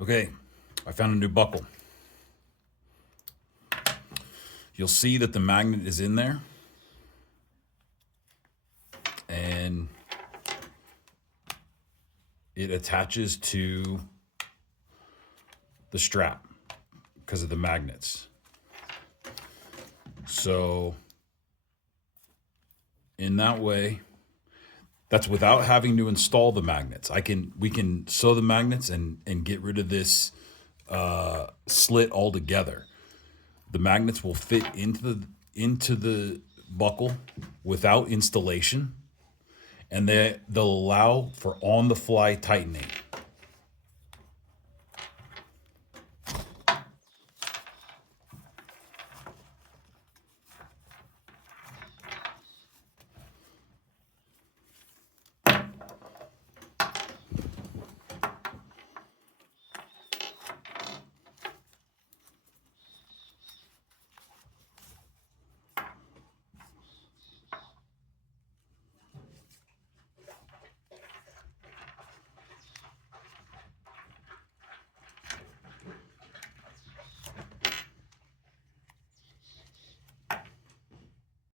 Okay, I found a new buckle. You'll see that the magnet is in there, and it attaches to the strap because of the magnets. So in that way, that's without having to install the magnets. We can sew the magnets and get rid of this slit altogether. The magnets will fit into the buckle without installation, and they'll allow for on-the-fly tightening.